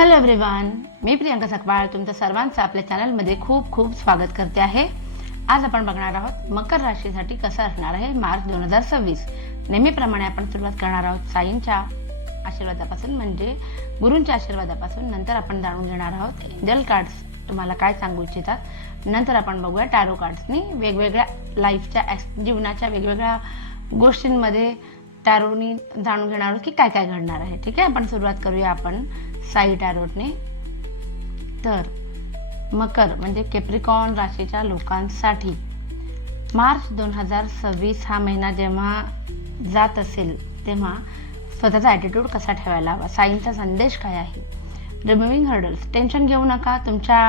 Hello everyone, मी प्रियंका सकवाळ तुमचं सर्वांचं आपल्या चॅनलमध्ये खूप खूप स्वागत करते आहे. आज आपण बघणार आहोत मकर राशीसाठी कसं असणार आहे मार्च 2026. नेहमीप्रमाणे आपण सुरुवात करणार आहोत साईंच्या आशीर्वादापासून, म्हणजे गुरूंच्या आशीर्वादापासून. नंतर आपण जाणून घेणार आहोत एंजल कार्ड्स तुम्हाला काय सांगू इच्छितात. नंतर आपण बघूया टॅरो कार्ड्सनी वेगवेगळ्या लाईफच्या जीवनाच्या वेगवेगळ्या गोष्टींमध्ये टॅरोनी जाणून घेणार आहोत की काय काय घडणार आहे. ठीक आहे, आपण सुरुवात करूया आपण साई टॅरोटने. तर मकर म्हणजे केप्रिकॉन राशीच्या लोकांसाठी मार्च 2026 हा महिना जेव्हा जात असेल तेव्हा स्वतःचा ॲटिट्यूड कसा ठेवायला हवा. साईंचा संदेश काय आहे? रिमूव्हिंग हर्डल्स, टेन्शन घेऊ नका. तुमच्या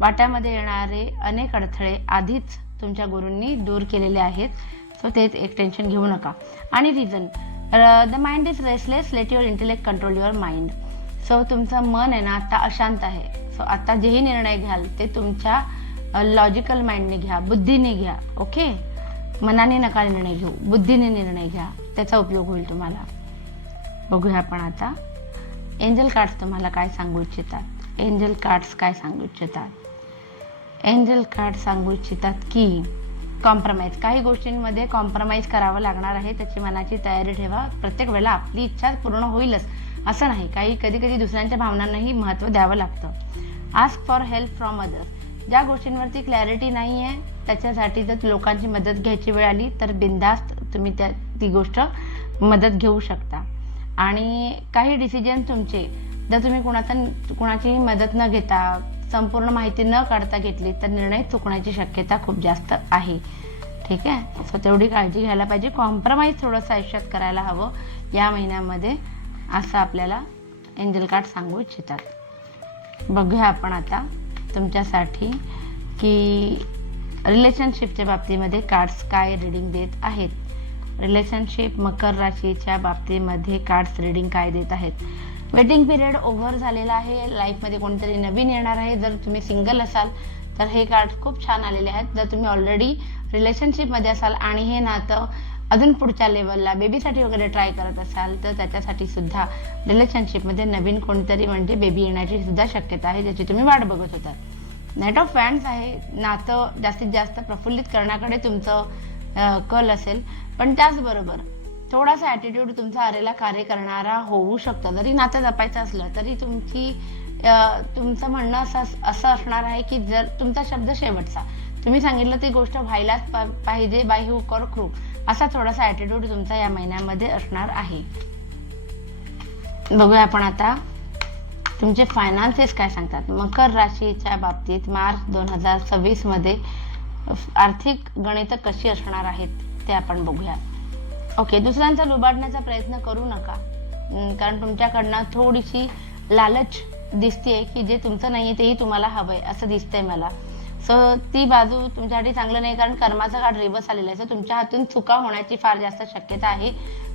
वाट्यामध्ये येणारे अनेक अडथळे आधीच तुमच्या गुरूंनी दूर केलेले आहेत, सो तेच एक टेन्शन घेऊ नका. आणि reason, the mind is restless, late your intellect control your mind. So तुमचं मन आहे ना आता अशांत आहे. सो आता जेही निर्णय घ्याल ते तुमच्या लॉजिकल माइंडने घ्या, बुद्धीने घ्या. ओके, मनाने नका निर्णय घेऊ, बुद्धीने निर्णय घ्या, त्याचा उपयोग होईल तुम्हाला. बघूया आपण आता एंजल कार्ड्स तुम्हाला काय सांगू इच्छितात. एंजल कार्ड्स काय सांगू इच्छितात? एंजल कार्ड सांगू इच्छितात की कॉम्प्रोमाइज, काही गोष्टींमध्ये कॉम्प्रोमाइज करावं लागणार आहे, त्याची मनाची तयारी ठेवा. प्रत्येक वेळेला आपली इच्छा पूर्ण होईलच असं नाही, कधी कधी दुसऱ्यांच्या भावनांनाही महत्त्व द्यावं लागतं. Ask for help from others, ज्या गोष्टींवरती क्लॅरिटी नाही आहे त्याच्यासाठी जर लोकांची मदत घ्यायची वेळ आली तर बिनधास्त तुम्ही ती गोष्ट मदत घेऊ शकता. आणि काही डिसिजन तुमचे जर तुम्ही कुणाची मदत न घेता, संपूर्ण माहिती न काढता घेतली तर निर्णय चुकण्याची शक्यता खूप जास्त आहे. ठीक आहे, सो तेवढी काळजी घ्यायला पाहिजे. कॉम्प्रोमाइज थोडंसं आयुष्यात करायला हवं या महिन्यामध्ये, असं आपल्याला एंजल कार्ड सांगू इच्छितात. बघूया आपण आता तुमच्यासाठी की रिलेशनशिपच्या बाबतीमध्ये कार्ड्स काय रीडिंग देत आहेत. रिलेशनशिप मकर राशीच्या बाबतीमध्ये कार्ड्स रीडिंग काय देत आहेत. वेटिंग पिरियड ओव्हर झालेला आहे, लाईफमध्ये कोणीतरी नवीन येणार आहे. जर तुम्ही सिंगल असाल तर हे कार्ड खूप छान आलेले आहेत. जर तुम्ही ऑलरेडी रिलेशनशिपमध्ये असाल आणि हे नातं अजून पुढच्या लेवलला बेबीसाठी वगैरे ट्राय करत असाल तर त्याच्यासाठी सुद्धा रिलेशनशिपमध्ये नवीन कोणतरी म्हणजे बेबी येण्याची सुद्धा शक्यता आहे, ज्याची तुम्ही वाट बघत होता. नाईट ऑफ फॅन्स आहे, नातं जास्तीत जास्त प्रफुल्लित करण्याकडे तुमचं कल असेल, पण त्याचबरोबर थोडासा ॲटिट्यूड तुमचा अरेला कार्य करणारा होऊ शकतो. जरी नातं जपायचं असलं तरी तुमचं म्हणणं असं असणार आहे की जर तुमचा शब्द शेवटचा, तुम्ही सांगितलं ती गोष्ट व्हायलाच पाहिजे, बाय हुक और क्रूक, असा थोडासा ॲटिट्यूड तुमचा या महिन्यामध्ये असणार आहे. बघूया आपण आता तुमचे फायनान्सेस काय सांगतात. मकर राशीच्या बाबतीत मार्च 2026 मध्ये आर्थिक गणित कशी असणार आहेत ते आपण बघूया. ओके, दुसऱ्यांचा लुबाडण्याचा प्रयत्न करू नका, कारण तुमच्याकडनं थोडीशी लालच दिसते की जे तुमचं नाहीये तेही तुम्हाला हवंय असं दिसतंय मला. सो ती बाजू तुमच्यासाठी चांगलं नाही, कारण कर्माचा कार्ड रिव्हर्स आलेला आहे. सो तुमच्या हातून चुका होण्याची फार जास्त शक्यता आहे.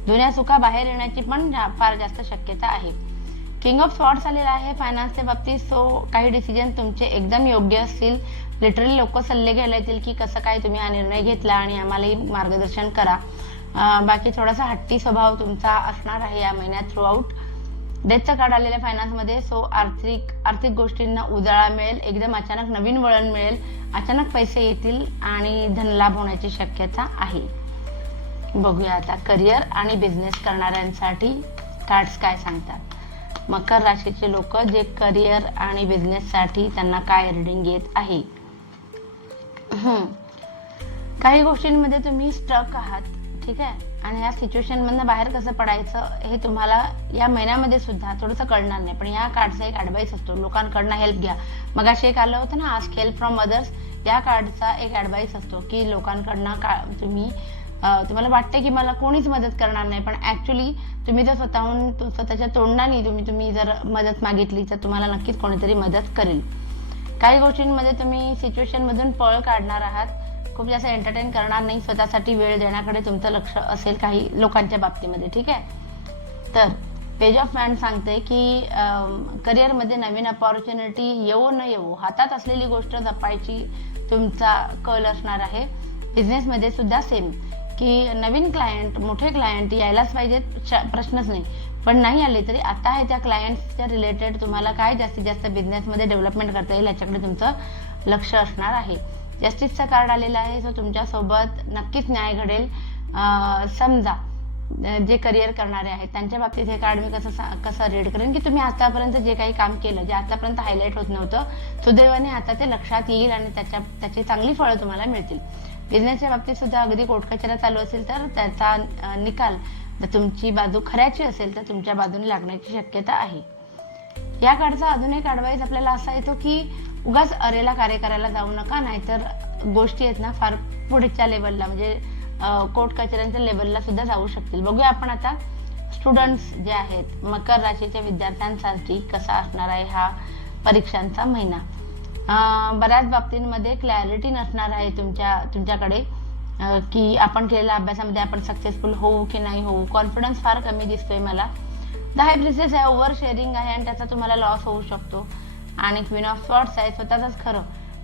जुन्या चुका बाहेर येण्याची पण फार जास्त शक्यता आहे. किंग ऑफ स्वॉर्ड्स आलेला आहे फायनान्सच्या बाबतीत. सो काही डिसिजन तुमचे एकदम योग्य असतील. लिटरली लोक सल्ले घ्यायला येतील की कसं काय तुम्ही हा निर्णय घेतला आणि आम्हालाही मार्गदर्शन करा. बाकी थोडासा हट्टी स्वभाव तुमचा असणार आहे या महिन्यात थ्रू आउट. डेथचं कार्ड आलेलं फायनान्समध्ये. सो आर्थिक गोष्टींना उजाळा मिळेल, एकदम अचानक नवीन वळण मिळेल, अचानक पैसे येतील आणि धनलाभ होण्याची शक्यता आहे. बघूया आता करिअर आणि बिझनेस करणाऱ्यांसाठी कार्ड्स काय सांगतात. मकर राशीचे लोक जे करिअर आणि बिझनेससाठी त्यांना काय रीडिंग येत आहे. काही गोष्टींमध्ये तुम्ही स्टक आहात, ठीक आहे, आणि ह्या सिच्युएशनमधनं बाहेर कसं पडायचं हे तुम्हाला या महिन्यामध्ये सुद्धा थोडंसं कळणार नाही. पण या कार्डचा एक ॲडवाईस असतो, लोकांकडनं हेल्प घ्या. मग असे एक आलं होतं ना, आस्क हेल्प फ्रॉम अदर्स, या कार्डचा एक ॲडवाईस असतो की लोकांकडनं तुम्हाला वाटते की मला कोणीच मदत करणार नाही, पण ॲक्च्युली तुम्ही जर स्वतःच्या तोंडाने तुम्ही जर मदत मागितली तर तुम्हाला नक्कीच कोणीतरी मदत करेल. काही गोष्टींमध्ये तुम्ही सिच्युएशनमधून पळ काढणार आहात, खूप जास्त एंटरटेन करणार नाही, स्वतःसाठी वेळ देण्याकडे तुमचं लक्ष असेल काही लोकांच्या बाबतीमध्ये. ठीक आहे, तर पेज ऑफ वॅन्ड सांगते की करिअरमध्ये नवीन अपॉर्च्युनिटी येवो न येवो, हातात असलेली गोष्ट जपायची तुमचा कल असणार आहे. बिझनेसमध्ये सुद्धा सेम की नवीन क्लायंट, मोठे क्लायंट यायलाच पाहिजेत, प्रश्नच नाही, पण नाही आले तरी आता आहे त्या क्लायंट्सच्या रिलेटेड तुम्हाला काय जास्तीत जास्त बिझनेसमध्ये डेव्हलपमेंट करता येईल याच्याकडे तुमचं लक्ष असणार आहे. जस्टिसचं कार्ड आलेलं आहे, सो तुमच्यासोबत नक्कीच न्याय घडेल. समजा जे करिअर करणारे आहेत त्यांच्या बाबतीत हे कार्ड मी कसं रीड करेन की तुम्ही आतापर्यंत जे काही काम केलं, जे आतापर्यंत हायलाईट होत नव्हतं, सुदैवाने आता ते लक्षात येईल आणि त्याची चांगली फळं तुम्हाला मिळतील. बिझनेसच्या बाबतीत सुद्धा अगदी कोर्ट-कचऱ्या चालू असेल तर त्याचा निकाल जर तुमची बाजू खऱ्याची असेल तर तुमच्या बाजूने लागण्याची शक्यता आहे. या कार्डचा अजून एक ॲडवाइस आपल्याला असा येतो की उगाच अरेला कार्य करायला जाऊ नका, नाहीतर गोष्टी आहेत ना फार पुढच्या लेवलला म्हणजे कोर्ट कचऱ्यांच्या लेवलला सुद्धा जाऊ शकतील. बघूया आपण आता स्टुडंट्स जे आहेत मकर राशीच्या विद्यार्थ्यांसाठी कसा असणार आहे हा परीक्षांचा महिना. बऱ्याच बाबतींमध्ये क्लॅरिटी नसणार आहे तुमच्याकडे की आपण केलेल्या अभ्यासामध्ये आपण सक्सेसफुल होऊ की नाही होऊ. कॉन्फिडन्स फार कमी दिसतोय मला. 10 प्रिन्सेस आहे, ओव्हर शेअरिंग आहे आणि त्याचा तुम्हाला लॉस होऊ शकतो. आणि क्वीन ऑफ स्वॉर्ड्स आहे, स्वतःच खरं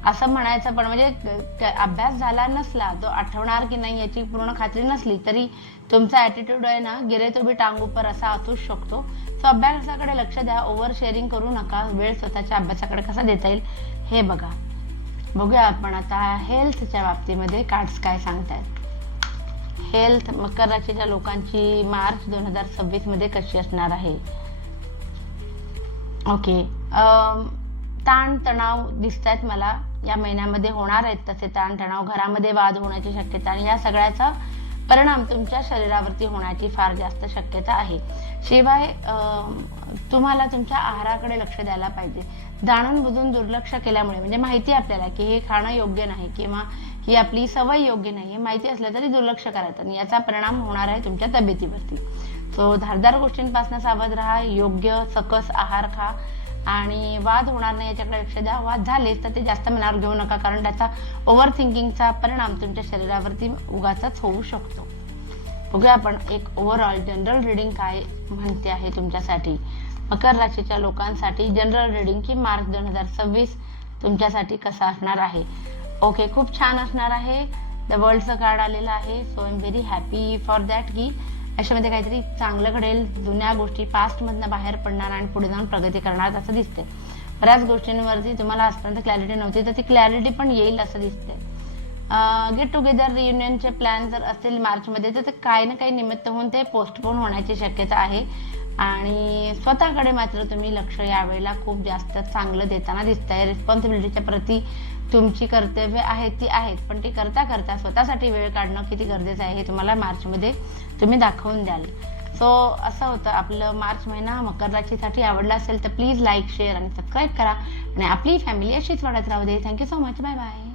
असं म्हणायचं पण म्हणजे अभ्यास झाला नसला तो आठवणार की नाही याची पूर्ण खात्री नसली तरी तुमचा ॲटिट्यूड आहे ना गिरे तो भी टांग ऊपर असा असूच शकतो. सो अभ्यासाकडे लक्ष द्या, ओव्हर शेअरिंग करू नका. वेळ स्वतःच्या अभ्यासाकडे कसा देता येईल हे बघा. बघूया आपण आता हेल्थच्या बाबतीमध्ये कार्ड्स काय सांगतायत. हेल्थ मकर राशीच्या लोकांची मार्च 2026 मध्ये कशी असणार आहे. ओके, ताण तणाव दिसत आहेत मला या महिन्यामध्ये होणार आहेत. तसे ताण तणाव, घरामध्ये वाद होण्याची शक्यता आणि या सगळ्याचा परिणाम तुमच्या शरीरावरती होण्याची फार जास्त शक्यता आहे. शिवाय तुम्हाला तुमच्या आहाराकडे लक्ष द्यायला पाहिजे. जाणून बुजून दुर्लक्ष केल्यामुळे म्हणजे माहिती आपल्याला की हे खाणं योग्य नाही किंवा ही आपली सवय योग्य नाही, हे माहिती असलं तरी दुर्लक्ष करायचं आणि याचा परिणाम होणार आहे तुमच्या तब्येतीवरती. सो धारदार गोष्टींपासून सावध राहा, योग्य सकस आहार खा आणि वाद होणार नाही याच्याकडे लक्ष द्या. वाद झालेच तर ते जास्त मनावर घेऊ नका, कारण त्याचा ओव्हर थिंकिंगचा परिणाम तुमच्या शरीरावरती उगाचच होऊ शकतो. बघूया आपण एक ओव्हरऑल जनरल रीडिंग काय म्हणते आहे तुमच्यासाठी. मकर राशीच्या लोकांसाठी जनरल रीडिंग की मार्च 2026 तुमच्यासाठी कसा असणार आहे. ओके, खूप छान असणार आहे. द वर्ल्डचं कार्ड आलेलं आहे. So I am very happy for that की याच्यामध्ये काहीतरी चांगलं घडेल. जुन्या गोष्टी पास्टमधनं बाहेर पडणार आणि पुढे जाऊन प्रगती करणार असं दिसते. बऱ्याच गोष्टींवरती तुम्हाला आजपर्यंत क्लॅरिटी नव्हती तर ती क्लॅरिटी पण येईल असं दिसते. गेट टुगेदर रियुनियनचे प्लॅन जर असतील मार्चमध्ये तर ते काही ना काही निमित्त होऊन ते पोस्टपोन होण्याची शक्यता आहे. आणि स्वतःकडे मात्र तुम्ही लक्ष यावेळेला खूप जास्त चांगलं देताना दिसतंय. रिस्पॉन्सिबिलिटीच्या प्रती तुमची कर्तव्य आहेत ती आहेत, पण ती करता करता स्वतःसाठी वेळ काढणं किती गरजेचं आहे हे तुम्हाला मार्चमध्ये तुम्ही दाखवून द्याल. सो असं होतं आपलं मार्च महिना. मकर राशीसाठी आवडला असेल तर प्लीज लाईक, शेअर आणि सबस्क्राईब करा आणि आपली फॅमिली अशीच वाढत राहू दे. Thank you so much. Bye bye.